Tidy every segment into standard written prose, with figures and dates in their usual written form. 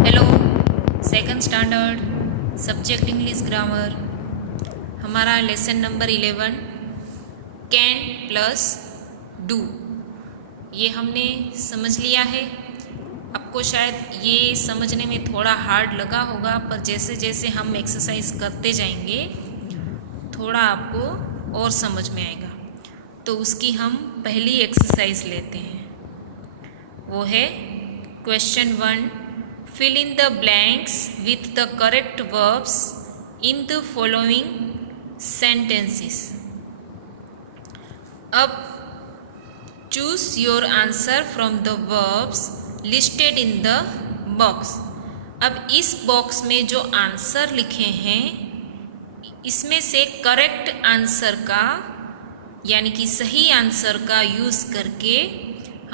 Hello, second standard subject English grammar. हमारा lesson number 11 can plus do ये हमने समझ लिया है। आपको शायद ये समझने में थोड़ा हार्ड लगा होगा, पर जैसे जैसे हम एक्सरसाइज करते जाएंगे थोड़ा आपको और समझ में आएगा। तो उसकी हम पहली एक्सरसाइज लेते हैं, वो है question 1। Fill in the blanks with the correct verbs in the following sentences. अब choose your answer from the verbs listed in the box. अब इस बॉक्स में जो आंसर लिखे हैं इसमें से करेक्ट आंसर का यानी कि सही आंसर का यूज़ करके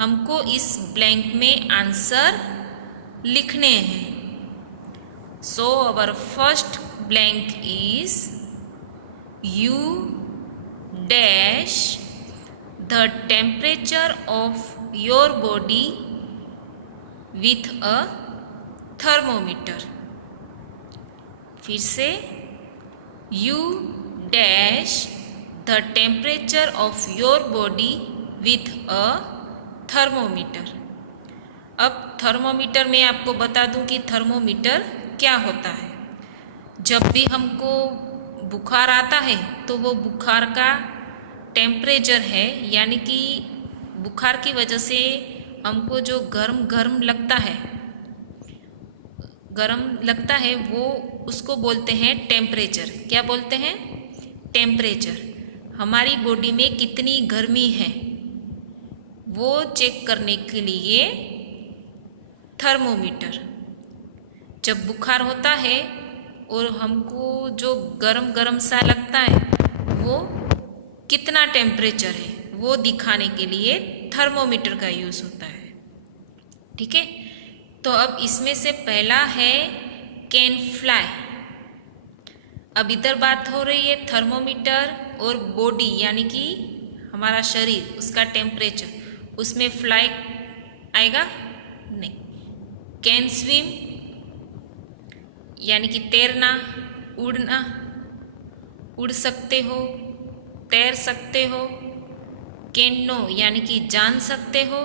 हमको इस ब्लैंक में आंसर लिखने हैं। So our first blank is you dash the temperature of your body with a thermometer. फिर से you dash the temperature of your body with a thermometer. अब थर्मोमीटर में आपको बता दूं कि थर्मोमीटर क्या होता है। जब भी हमको बुखार आता है तो वो बुखार का टेम्परेचर है, यानी कि बुखार की वजह से हमको जो गर्म गर्म लगता है वो उसको बोलते हैं टेम्परेचर। क्या बोलते हैं? टेम्परेचर। हमारी बॉडी में कितनी गर्मी है वो चेक करने के लिए थर्मोमीटर। जब बुखार होता है और हमको जो गरम गरम सा लगता है वो कितना टेम्परेचर है वो दिखाने के लिए थर्मोमीटर का यूज़ होता है। ठीक है, तो अब इसमें से पहला है कैन फ्लाई। अब इधर बात हो रही है थर्मोमीटर और बॉडी यानी कि हमारा शरीर, उसका टेम्परेचर, उसमें फ्लाई आएगा नहीं। कैन स्विम यानी कि तैरना, उड़ना, उड़ सकते हो, तैर सकते हो। कैन नो यानी कि जान सकते हो।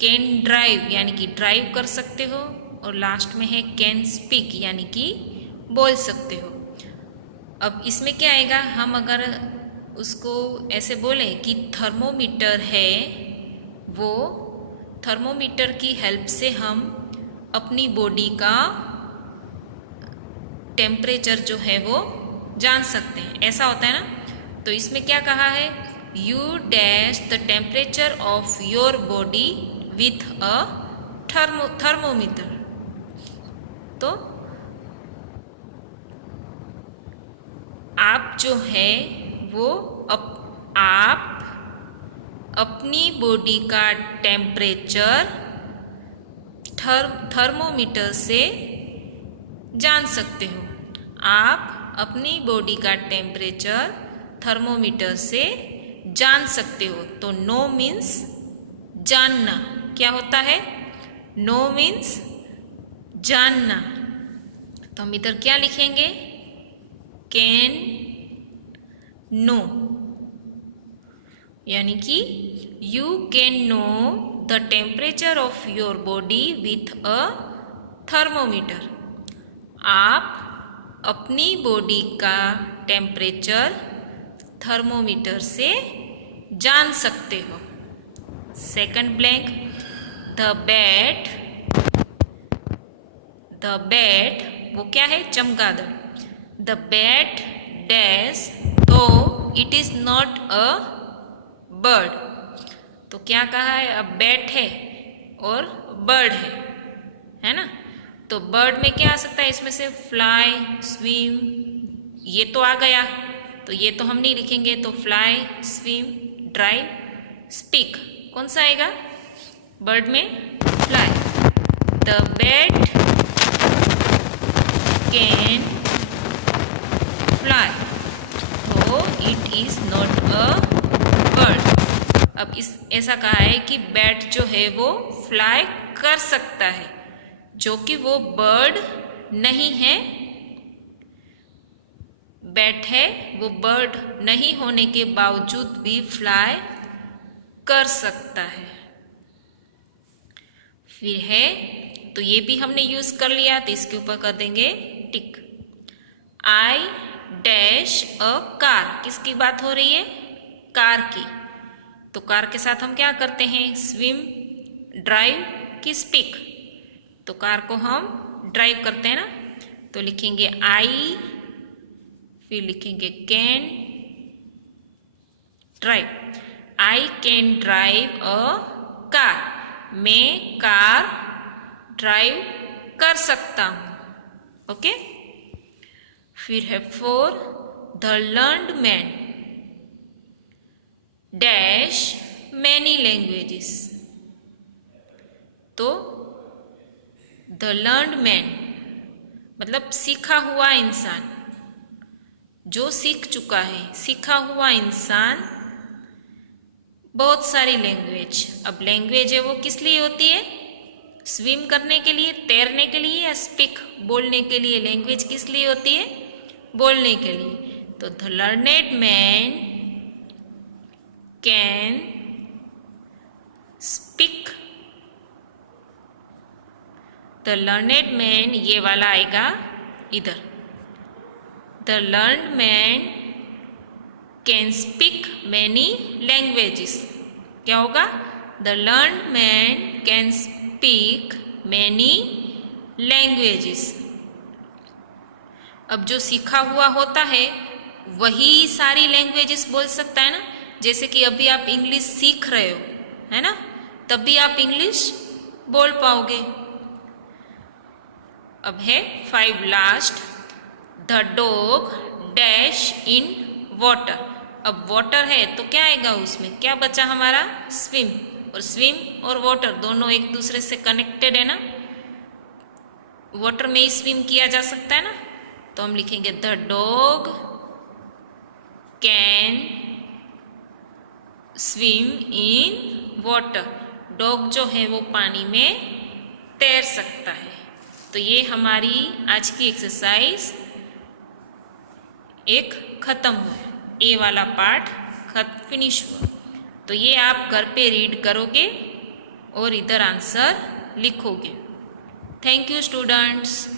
कैन ड्राइव यानी कि ड्राइव कर सकते हो। और लास्ट में है कैन स्पीक यानी कि बोल सकते हो। अब इसमें क्या आएगा, हम अगर उसको ऐसे बोलें कि थर्मोमीटर है, वो थर्मोमीटर की हेल्प से हम अपनी बॉडी का टेम्परेचर जो है वो जान सकते हैं। ऐसा होता है ना। तो इसमें क्या कहा है, you dash the temperature of your body with a thermometer. तो आप जो है वो आप अपनी बॉडी का टेम्परेचर थर्मोमीटर से जान सकते हो। आप अपनी बॉडी का टेम्परेचर थर्मोमीटर से जान सकते हो। तो नो मीन्स जानना। क्या होता है? नो मीन्स जानना। तो हम इधर क्या लिखेंगे? कैन नो यानी कि you can know the temperature of your body with a thermometer. आप अपनी बॉडी का टेम्परेचर थर्मोमीटर से जान सकते हो। सेकंड ब्लैंक, द बैट वो क्या है? चमगादड़। द बैट डैश तो it is not a bird. तो क्या कहा है? अब बैट है और बर्ड है ना। तो बर्ड में क्या आ सकता है? इसमें से फ्लाई, स्विम, ये तो आ गया, तो ये तो हम नहीं लिखेंगे। तो फ्लाई, स्विम, ड्राइव, स्पीक, कौन सा आएगा? बर्ड में fly. The bat can fly तो it is not a bird. अब ऐसा कहा है कि बैट जो है वो फ्लाई कर सकता है, जो कि वो बर्ड नहीं है, बैट है, वो बर्ड नहीं होने के बावजूद भी फ्लाई कर सकता है। फिर है, तो ये भी हमने यूज कर लिया, तो इसके ऊपर कर देंगे टिक। आई डैश अ कार, किसकी बात हो रही है? कार की। तो कार के साथ हम क्या करते हैं? स्विम, ड्राइव की स्पीक। तो कार को हम ड्राइव करते हैं ना, तो लिखेंगे आई, फिर लिखेंगे can drive. I can drive a car, मैं कार ड्राइव कर सकता हूं। ओके। फिर है 4, the learned man dash many languages. तो द लर्नड मैन मतलब सीखा हुआ इंसान, जो सीख चुका है, सीखा हुआ इंसान बहुत सारी लैंग्वेज। अब लैंग्वेज है वो किस लिए होती है? स्विम करने के लिए, तैरने के लिए, या स्पीक बोलने के लिए? लैंग्वेज किस लिए होती है? बोलने के लिए। तो the learned man can speak. The learned man, ये वाला आएगा इधर। The learned man can speak many languages. क्या होगा? The learned man can speak many languages. अब जो सीखा हुआ होता है वही सारी लैंग्वेजेस बोल सकता है ना। जैसे कि अभी आप इंग्लिश सीख रहे हो, है ना, तब भी आप इंग्लिश बोल पाओगे। अब है 5 last, the dog dash in water. अब वाटर है तो क्या आएगा उसमें? क्या बचा हमारा? स्विम। और स्विम और वाटर दोनों एक दूसरे से कनेक्टेड है ना, वाटर में ही स्विम किया जा सकता है ना। तो हम लिखेंगे the dog can swim in water. Dog जो है वो पानी में तैर सकता है। तो ये हमारी आज की एक्सरसाइज एक खत्म हुआ, ए वाला पार्ट फिनिश हुआ। तो ये आप घर पे रीड करोगे और इधर आंसर लिखोगे। Thank you students.